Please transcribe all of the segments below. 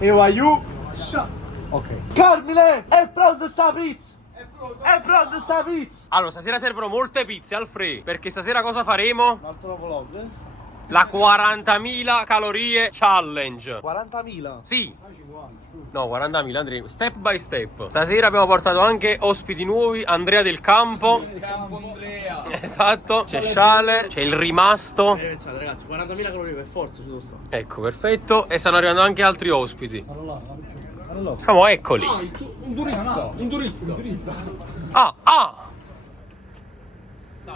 How are you? Ok. Carmine, è pronta sta pizza! È pronta sta pizza! Allora, stasera servono molte pizze, Alfred. Perché stasera cosa faremo? Un altro vlog? La 40.000 calorie challenge. 40.000? Sì. No, 40.000, Andrea. Step by step. Stasera abbiamo portato anche ospiti nuovi. Andrea del Campo. Andrea. Esatto. C'è Sciale. C'è il rimasto. Pensate ragazzi, 40.000 calorie per forza ci devo stare. Ecco, perfetto. E stanno arrivando anche altri ospiti. Allora. Diciamo, eccoli. Un turista. Un turista. Ah.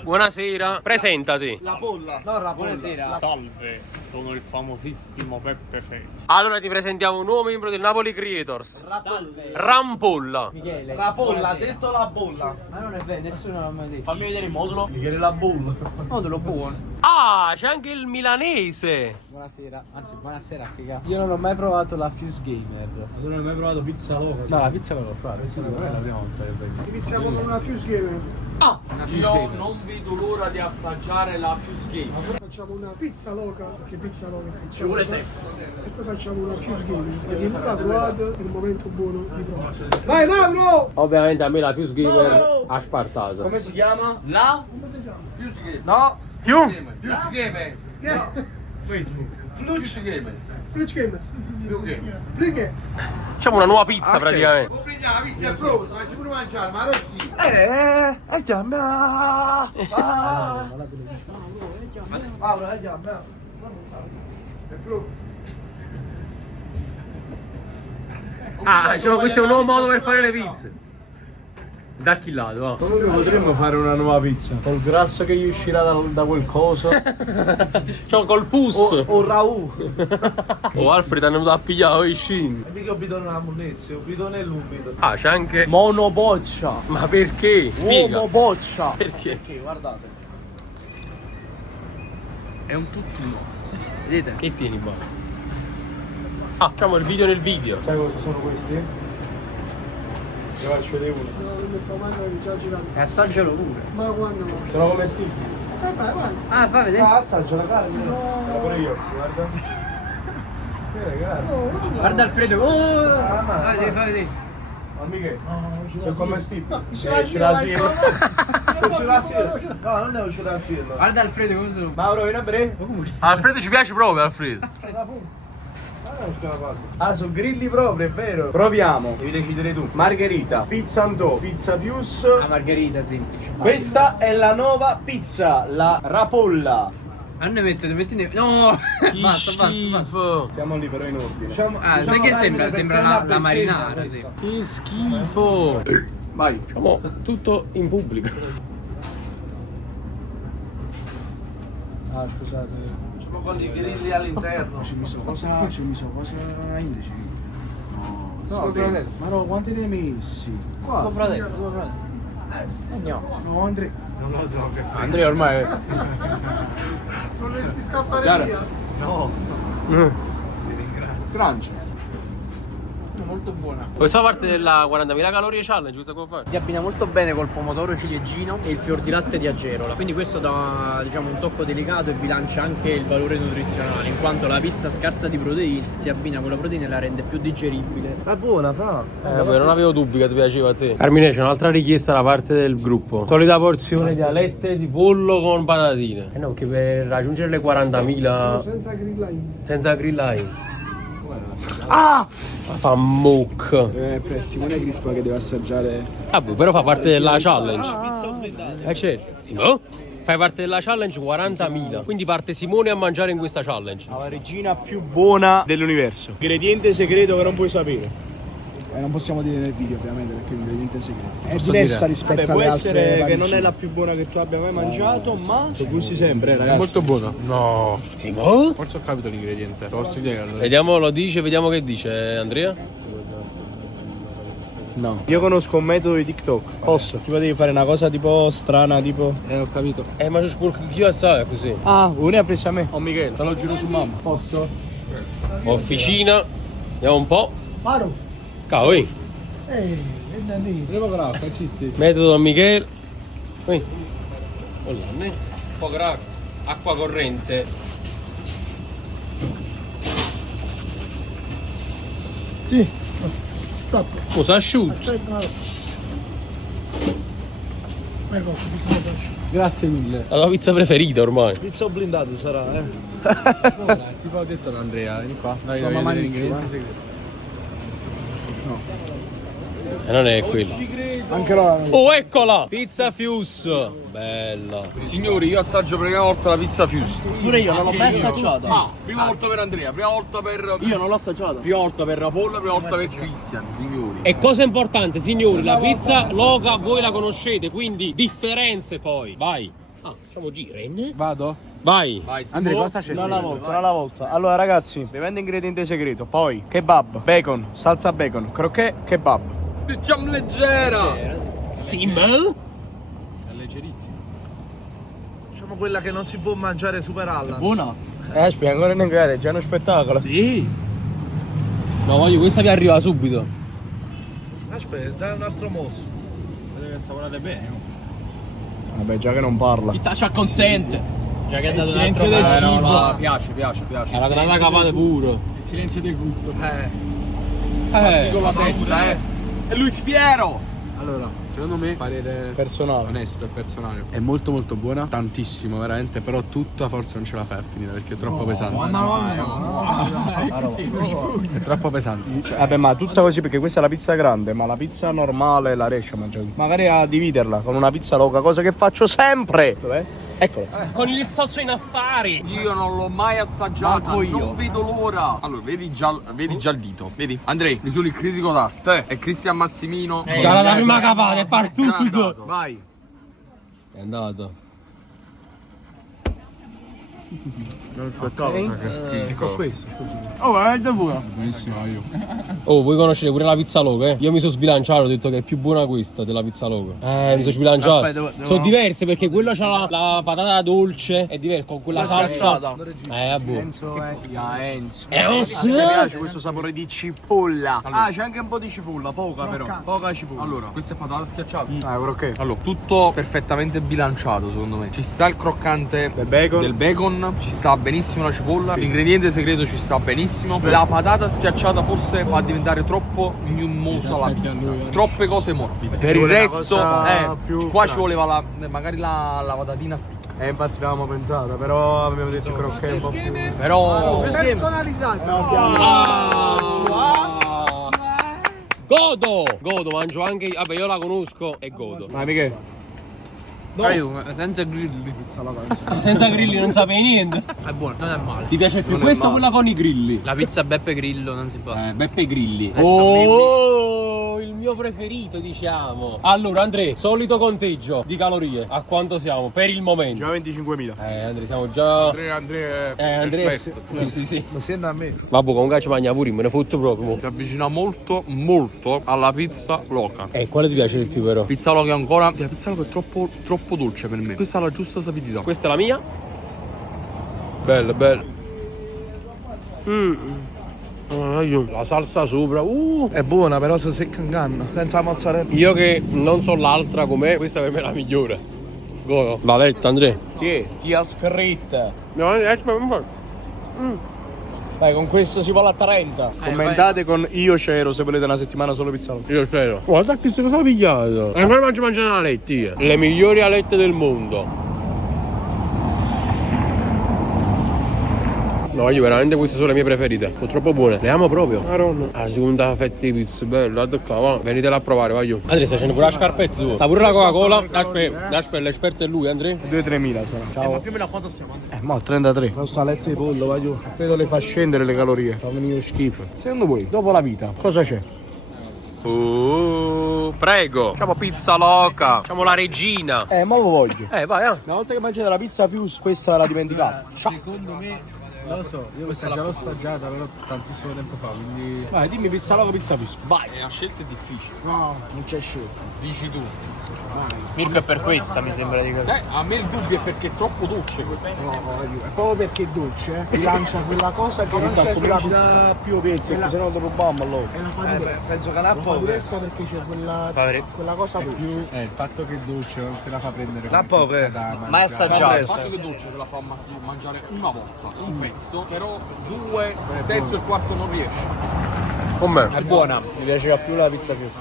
Buonasera. Presentati. La polla. No, la polla. Buonasera. Salve, sono il famosissimo Peppe Fetti. Allora ti presentiamo un nuovo membro del Napoli Creators. Salve. Rampolla. Michele. La polla, ha detto la bolla. Ma non è vero, nessuno l'ha mai detto. Fammi vedere il modulo. Michele la bolla. Modulo buono. Ah, c'è anche il milanese. Buonasera, anzi buonasera figa. Io non ho mai provato la Fuse Gamer. Ma tu non hai mai provato pizza loca? No, la pizza l'ho provata, non è la prima volta che vengo. Iniziamo con una Fuse Gamer. Ah, io non vedo l'ora di assaggiare la Fuse Gamer. Facciamo una pizza loca, perché pizza loca Ci vuole sempre. e poi facciamo una fuse game. Se chi non l'ha provato è il momento buono di provare. Vai Mauro! Ovviamente a me la Fuse Gamer ha spartato. Come si chiama? La No. Più? Più game. Fluch Game. Fluch game. Più game. Fluch game. Facciamo una nuova pizza praticamente. Compri la pizza è pronta, facci pure mangiare, ma non sì. Chiama. Mauro, chiama. È pronto. Ah, diciamo, questo è un nuovo modo per fare le pizze. Da chi lato, va. Come potremmo fare una nuova pizza? Col grasso che gli uscirà da quel coso? Diciamo col pus. O Raù. Oh, Alfred è venuto a pigliare i shin. E mica un bidone alla munnezza, un bidone e l'umido. Ah, c'è anche. monoboccia. Ma perché? Spiega. Monoboccia. Perché? Perché guardate. È un tutt'uno. Vedete? Che tieni qua? Ah, facciamo il video nel video. Sai cosa sono questi? Ti faccio vedere uno. No, non mi fa male, mi già girando. E assaggialo pure. Ma quando? Sono commestibili. Vai. Ah, fai vedere. Assaggio la carne. No. Pure io, guarda. Guarda. Guarda Alfredo. Oh! ma- Vai, devi fare vedere. Ma mica. Sono commestibili. Ce la Ce la sia, No, non devo ciudarlo. Guarda Alfredo come sono. Mauro, vieni a bre? Alfredo ci piace proprio, Alfredo. Ah, sono grilli proprio, è vero. Proviamo, devi decidere tu. Margherita, pizza andò, pizza fuse. La margherita semplice. Questa è la nuova pizza, la rapolla. A noi mettete. No! Che basta. schifo. Siamo lì però in ordine. Sai che sembra la marinara, sì. Che schifo. Vai. Facciamo tutto in pubblico. Ah, scusate. Con i grilli all'interno. Ci mi so cosa indici? No, fratello. Ma no, quanti ne hai messi? Tuo fratello. No. No, Andrea. Non lo so che fa. Andrea ormai. Vorresti scappare Chiaro. via? No. Ti ringrazio. Francia. Molto buona. Questa parte della 40.000 calorie challenge, cosa può fare? Si abbina molto bene col pomodoro ciliegino e il fior di latte di Agerola. Quindi questo dà, diciamo, un tocco delicato e bilancia anche il valore nutrizionale, in quanto la pizza scarsa di proteine si abbina con la proteina e la rende più digeribile. È buona, fra. Vabbè, non avevo dubbi che ti piaceva a te. Carmine, c'è un'altra richiesta da parte del gruppo. Solita porzione di alette di pollo con patatine. Eh no, che per raggiungere le 40.000 Senza grill line. senza grill line. Ah! Fa mucca. Simone Crispa che deve assaggiare. Vabbè, però fa parte della challenge. Certo. No? Fai parte della challenge 40.000. Quindi parte Simone a mangiare in questa challenge. La regina più buona dell'universo. Ingrediente segreto che non puoi sapere. Non possiamo dire nel video ovviamente perché è un ingrediente segreto. È Posso diversa dire? rispetto Vabbè, può alle altre essere che varie non è cibi. la più buona che tu abbia mai mangiato, ma su gusti sempre, ragazzi. Molto buona. No. Simone? Forse ho capito l'ingrediente. Posso spiegarlo? Vediamo, lo dice, vediamo che dice Andrea. No. Io conosco un metodo di TikTok. Posso? Tipo devi fare una cosa tipo strana, tipo. Ho capito. Ma c'è sporco più assai così. Ah, uno ha preso a me. Oh Michele, te lo giro su mamma. Posso? Officina. Vediamo un po'. Mauro! Cavoli. Ehi, è da lì. Prima grappa, citti. Metodo Michele. Qui. Un po' acqua corrente. Sì. Tappa. Cosa asciutto? Aspetta. Ecco, questo lo lascio. Grazie mille. La tua pizza preferita ormai. Pizza blindata sarà, eh? Tipo ho detto ad Andrea, vieni qua. Dai, Insomma, vedere maniccio, l'ingrediente segreto. E non è quella. Anche là. Oh, eccola! Pizza Fuse. Bella. Signori, io assaggio per la prima volta la pizza Fuse. Pure io non l'ho mai assaggiata. Ah, prima volta per Andrea, prima volta per. Io non l'ho assaggiata. Prima volta per Rapolla, prima volta per Christian, signori. E cosa importante, signori, la pizza Loca voi la conoscete, quindi differenze poi. Vai. Ah, facciamo Giren. Vado? Vai. Vai, Andrea, cosa c'è? Una alla volta, una alla volta. Allora ragazzi, bevendo ingrediente segreto. Poi kebab, bacon, salsa bacon, croquet, kebab. Diciamo leggera! Simmel? È leggerissimo. Diciamo quella che non si può mangiare super alla. Buona? Aspetta, ancora non è già uno spettacolo. Sì. No, voglio, questa vi arriva subito. Aspetta, dai un altro mosso. Vedete che saporate bene. Vabbè, già che non parla. Chi taccia consente. Già che è andato silenzio del cibo. No, piace. È la granata cavata puro. Il silenzio del gusto. Passi con la testa, E lui fiero! Allora, secondo me, parere Personale. onesto e personale, è molto molto buona, tantissimo veramente, però tutta forse non ce la fai a finire perché è troppo pesante. È troppo pesante. Vabbè, ma tutta così perché questa è la pizza grande, ma la pizza normale la riesci a mangiare. Magari a dividerla con una pizza Loca, cosa che faccio sempre. Dov'è? Eccolo. Con il salso in affari. Io non l'ho mai assaggiata, non vedo l'ora. Allora, vedi già il dito, vedi? Andrei, mi sono il critico d'arte, e Cristian Massimino. Già la prima capata, è partito. Vai. È andato. Ecco questo. Oh, veramente buona. Buonissimo, io. Oh, voi conoscete pure la pizza Loca, eh? Io mi sono sbilanciato, ho detto che è più buona questa della pizza Loca. Mi sono sbilanciato. Aspetta, Sono diverse perché quella c'ha la patata dolce, è diversa con quella salsa. È buono. Enzo è Enzo. Enzo? Mi piace questo sapore di cipolla. Ah, c'è anche un po' di cipolla, poca però. Poca cipolla. Allora, questa è patata schiacciata. Ah, ok. Allora, tutto perfettamente bilanciato secondo me. Ci sta il croccante Del bacon. ci sta benissimo la cipolla, l'ingrediente segreto ci sta benissimo. La patata schiacciata forse fa diventare troppo gnommosa la pizza. Troppe cose morbide. Per il vuole una resto, cosa più qua ci crunch. voleva magari la patatina stick. Infatti l'avevamo pensata, però abbiamo detto croquet un po' più. Però Personalizzata. Godo, mangio anche. Vabbè, io la conosco e godo. Vai Michele. senza grilli. Senza grilli non sapevi niente. È buono, non è male. Ti piace più questa o quella con i grilli? La pizza Beppe Grillo non si può. Beppe Grilli. Adesso Oh, il mio preferito, diciamo. Allora, Andrea, solito conteggio di calorie. A quanto siamo per il momento? Già 25.000. Andrea, siamo già. Andrea, Andrea. rispetto. Sì. Lo sento a me. Vabbè, comunque ci mangia pure, me ne fotto proprio. Si avvicina molto alla pizza Loca. Quale ti piace di più, però? Pizza Loca ancora. La pizza Loca è troppo dolce per me. Questa ha la giusta sapidità. Questa è la mia. Bella. La salsa sopra. È buona, però si secca in canna. Senza mozzarella. Io che non so l'altra com'è, questa per me è la migliore. Godo. L'ha letta, Andrea? Ti ha scritta. No, Dai, con questo si va a 30. Commentate con io c'ero se volete una settimana solo pizza Loca. io spero. Guarda che cosa ha pigliato. E poi mangio mangiare una lettia. Le migliori alette del mondo. No, io veramente queste sono le mie preferite. Sono troppo buone. Le amo proprio. Maronna. La seconda fetta di pizza, bella. Qua, va. Venitela a provare, voglio. Andrea, stai facendo pure la scarpetta tu. Sta pure la Coca-Cola. Aspetta, l'esperto è lui, Andrea. 2-3.000 sarà. Ciao. più o meno a quanto stiamo? Mo' 33. Lo salette di pollo, voglio. Credo le fa scendere le calorie. Fa venire schifo. Secondo voi, dopo la vita, cosa c'è? Prego. Facciamo pizza Loca. Facciamo la regina. Ma lo voglio. Vai, Una volta che mangiate la pizza Fuse, questa la dimenticate. Secondo me, non lo so, io questa già l'ho assaggiata però tantissimo tempo fa, quindi. Vai, dimmi pizza Loca, pizza Fuse. Vai. La scelta è difficile. No, non c'è scelta. Dici tu. Mirko è per questa, mi sembra di cosa. A me il dubbio è perché è troppo dolce questa. No, è proprio perché è dolce, bilancia quella cosa che non c'è come la pizza più pezzi, perché sennò dopo bam allora. E la fa diversa. Penso che la fa Diversa perché c'è quella cosa dolce. Più il fatto che è dolce non te la fa prendere La come povera. pizza da mangiare. Mai assaggiato. Il fatto che è dolce te la fa mangiare una volta, un pezzo, però due, il terzo e il quarto non riesce. Con me. È buona. Mi piaceva più la pizza Fius.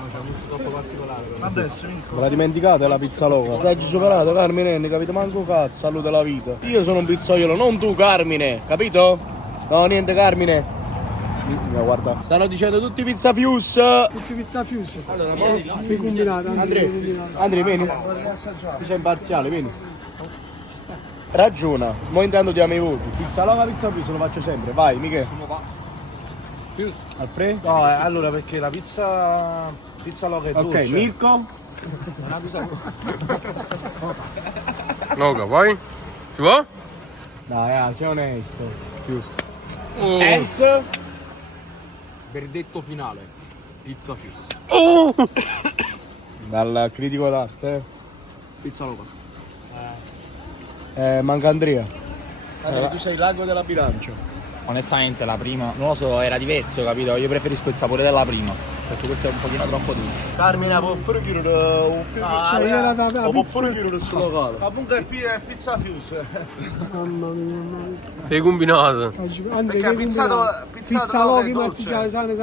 Vabbè, Svinco. Me la dimenticate la pizza loca? Daggi superato, Carmine, ne capite manco cazzo, salute la vita. Io sono un pizzaiolo, non tu Carmine, capito? No, niente Carmine. Guarda, stanno dicendo tutti pizza Fius. Tutti pizza Fius. Allora, sei combinato, Andrea, vieni. Tu sei imparziale, vieni. Ragiona, mo intanto diamo i voti. Pizza loca, pizza Fius lo faccio sempre, vai Michele. Alfredo? No, allora perché la pizza loca è dolce. Ok, Mirko? Loca, vai. Si può? Dai, sei onesto. Fius. Verdetto finale. Pizza Fius. Dal critico d'arte. Pizza loca. Manca Andrea. Allora, tu sei l'ago della bilancia. Onestamente la prima, non lo so, era diverso, capito? Io preferisco il sapore della prima, perché questo è un pochino troppo dolce. Carmine, può pure chiudere un può pure chiudere il suo locale. Comunque è pizza Fius. Mamma mia. Sei combinato. Perché Pizza loca loca, è ma dolce. sane,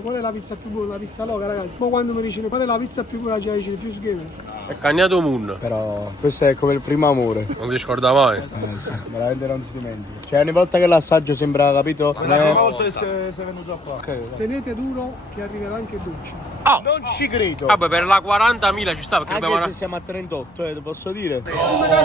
qual è la pizza più buona? La pizza loca, ragazzi. Ma quando mi dicono qual è la pizza più buona, ci dice Fius Gamer. È cagnato Moon. Però questo è come il primo amore. Non si scorda mai. Sì, veramente non si dimentica. Cioè ogni volta che l'assaggio sembra, capito? La prima volta che sei venuto qua. Tenete duro che arriverà anche dolce. Non ci credo. Vabbè, per la 40.000 ci sta perché Anche dobbiamo... se siamo a 38, te posso dire. Cosa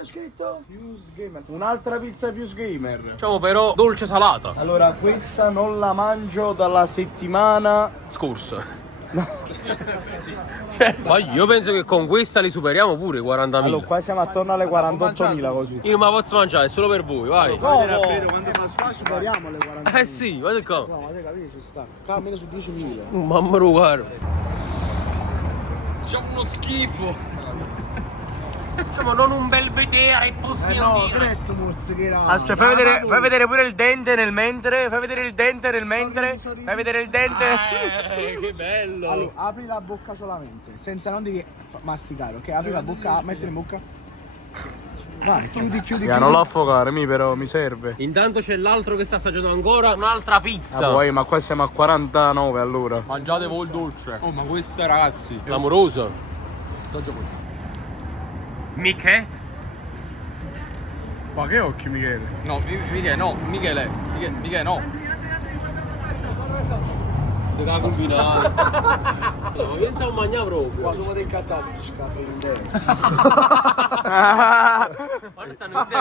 è scritto? Fuse Gamer. Un'altra pizza Fuse Gamer. Diciamo però dolce salata. Allora, questa non la mangio dalla settimana. Scorsa. Ma io penso che con questa li superiamo pure i 40.000. Allora, qua siamo attorno alle 48.000 così. Io non me la posso mangiare, è solo per voi, vai. Quando superiamo le 40.000. Eh sì, guarda qua. No, ma te capisci, ci sta. Almeno su 10.000. Mamma mia, guarda. Facciamo uno schifo. Diciamo non un bel vedere, possiamo dire. Questo mozzicherà. Aspetta, fai vedere pure il dente nel mentre. Fai vedere il dente nel mentre. Fai vedere il dente. Che bello. Allora, apri la bocca solamente, senza non devi masticare, ok? Apri la bocca, mettila in bocca. Vai, chiudi. Non lo affogare, però mi serve. Intanto c'è l'altro che sta assaggiando ancora un'altra pizza. Ah, poi, ma qua siamo a 49 allora. Mangiate voi il dolce. Oh, ma questo ragazzi. Clamoroso. Assaggio questo. Miche? Ma che occhi, Michele? No, Michele no. Michele no. Deve combinare. No, pensavo a mangiare proprio. Quando mi incazzate si scarpe in Guarda, stanno in te.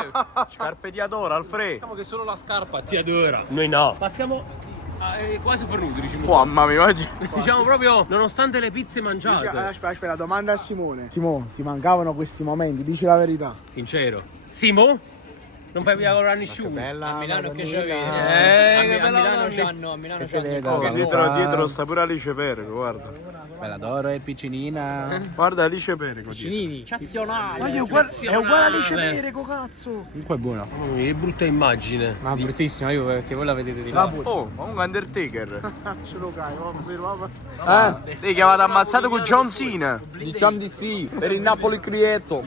Scarpe di Adora, Alfredo. Diciamo che solo la scarpa ti adora. Noi no. Passiamo quasi fornuti, diciamo. Mamma mia, oggi. Diciamo proprio, nonostante le pizze mangiate. Aspetta, domanda a Simone. Simone, ti mancavano questi momenti, dici la verità. Sincero. Simo? Non fai via colorare nessuno. Bella, A Milano che Madonnina. c'avevi? che A bella Milano donna. c'hanno, a Milano Che vede, c'hanno. dietro sta pure Alice Perego, guarda. Bella d'oro e piccinina. Guarda Alice Perego. Cinini, cazionale. È uguale a Alice Perego, cazzo. Comunque è buona. Che brutta immagine. Ma bruttissima, io perché voi la vedete di là. Oh, ma un Undertaker. Ce lo cai, Lei che avete ammazzato con John Cena. Diciamo di sì. Per il Napoli Crietto.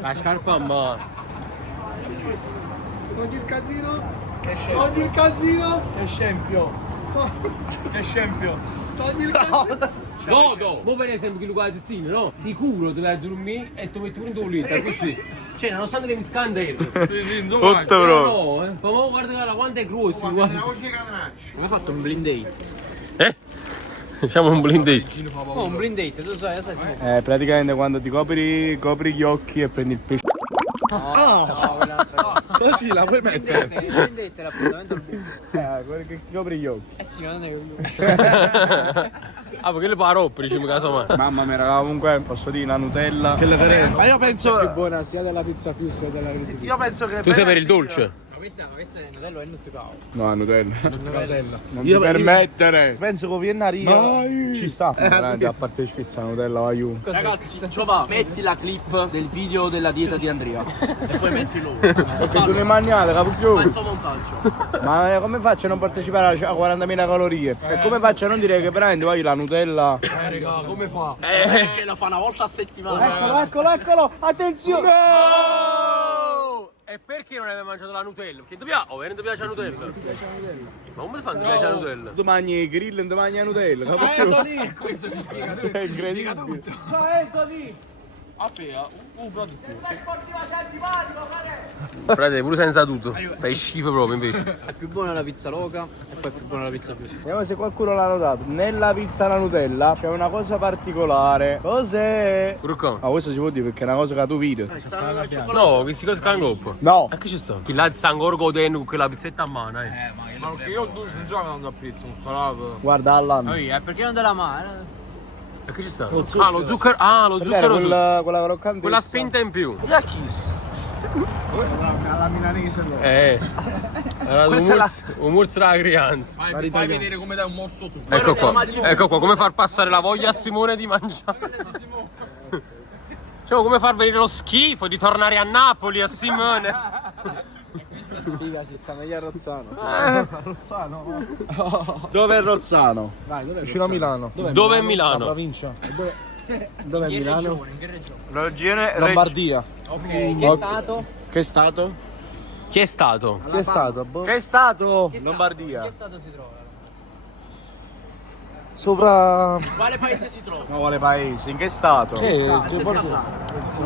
La scarpa a mano. Togli il calzino. Togli il calzino. Che scempio. Che scempio. Togli il calzino. No. Mo per esempio che Luca Zittino, no? Sicuro dove dormire e ti metti pure in doletta, così. Cioè, nonostante le miscandere. Tutto bro. No, ma mo guarda quanto è grosso. Oggi canacci. Come hai fatto un blind date? Facciamo un blind date. Oh, un blind date, tu sai Simone. Praticamente quando ti copri gli occhi e prendi il pesce. Così la puoi mettere. Il blind date è l'appuntamento al buio. Quello che ti copri gli occhi. Eh sì, ma non è quello. Ah, perché le parò per diciamo caso ma. Mamma mia, raga, comunque posso dire la Nutella. Che le faremo? Ma io penso. Buona sia della pizza Fius che della risa. Io penso che. Tu sei per il dolce? Ma questa è Nutello e Nutcao. No, Nutella. Non ti permettere. Penso che Vienna arriva. Ci sta. Veramente, a parte schizza Nutella, vai giù. Ragazzi, Giova, metti la clip del video della dieta di Andrea. E poi metti loro. Perché tu mi mangiate, capucchio. Questo montaggio. Ma come faccio a non partecipare a 40.000 calorie? E come faccio a non dire che veramente vai la Nutella? Raga, come fa? Perché la fa una volta a settimana. Eccolo, attenzione! E perché non hai mangiato la Nutella? Perché ti piace? Oh, non ti piace la Nutella? Ma come ti fa non ti piace la Nutella? Tu mangi grill e non ti mangi la Nutella, capisci? Questo si spiega tutto. È incredibile. Ciao Anthony! Frate, pure senza tutto. Fai schifo proprio invece. È più buona la pizza loca e poi è più buona la pizza fresca. Vediamo se qualcuno l'ha notato. Nella pizza alla Nutella c'è una cosa particolare. Cos'è? Turco. Ma questo si può dire perché è una cosa che tu vedi. No, che si cosa cangoppo? No. A che ci sta? Chi là sta ancora godendo con quella pizzetta a mano, Ma perché io non già andando a prezzo, un salato. Guarda Allan. Perché non te la mano? A che ci sta? Ah, lo zucchero. Ah, lo zucchero su. Quella croccante. Quella spinta in più. Yakis. Alla milanese. Era un morso della crianza. Fai vedere come dai un morso tu. Ecco qua. Ecco qua, come far passare la voglia a Simone di mangiare. Diciamo come far venire lo schifo di tornare a Napoli a Simone. Figa, si sta meglio a Rozzano. Rozzano? Dove è Rozzano? Vai, dov'è? Vicino a Milano. Dove è Milano? Provincia. Dove è In Milano? regione, in che regione? Regione Lombardia. Ok, che è stato? Che è stato? Chi è stato? Chi è stato? Che è stato? Che Lombardia. stato si trova? Sopra. Quale paese si trova? Ma quale paese? In che stato? Uno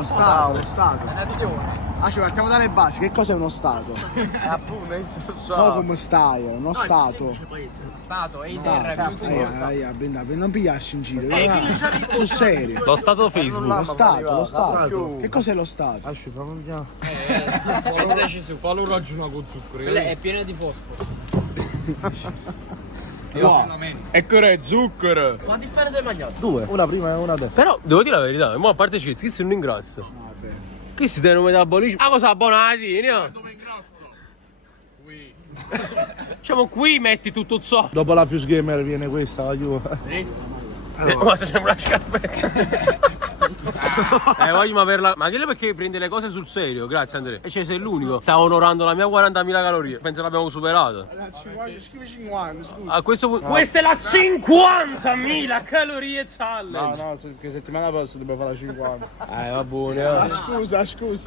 Stato. La nazione. Ah, ci partiamo dalle basi. Che cos'è uno Stato? Appunto, No, come stai? Uno Stato. Lo Stato è in terra, più sicuro. Non pigliarci in giro. Sul serio. Lo stato Facebook. Lo Stato. Che cos'è lo Stato? Pensaci su. Fallo ragiona con zucchero. Quella è piena di fosforo. Ecco è zucchero. Quanti fare del mangiato? Due. Una prima e una adesso. Però devo dire la verità, mo a parte ci chi si non ingrasso. Chi si tiene un metabolismo? Ah, cosa abbonati, no? Dove ingrasso? Qui. Diciamo qui metti tutto ciò. Dopo la Fuse Gamer viene questa, la Juve. Ma se c'è una scarpetta. Voglio averla. Ma dillo perché prende le cose sul serio, grazie Andrea. E cioè sei l'unico. Sta onorando la mia 40.000 calorie. Penso l'abbiamo superata. Scrivi 50, scusa. A questo punto. Questa è la 50.000 calorie challenge. No, perché settimana prossima dobbiamo fare la 50. Va buone. Scusa.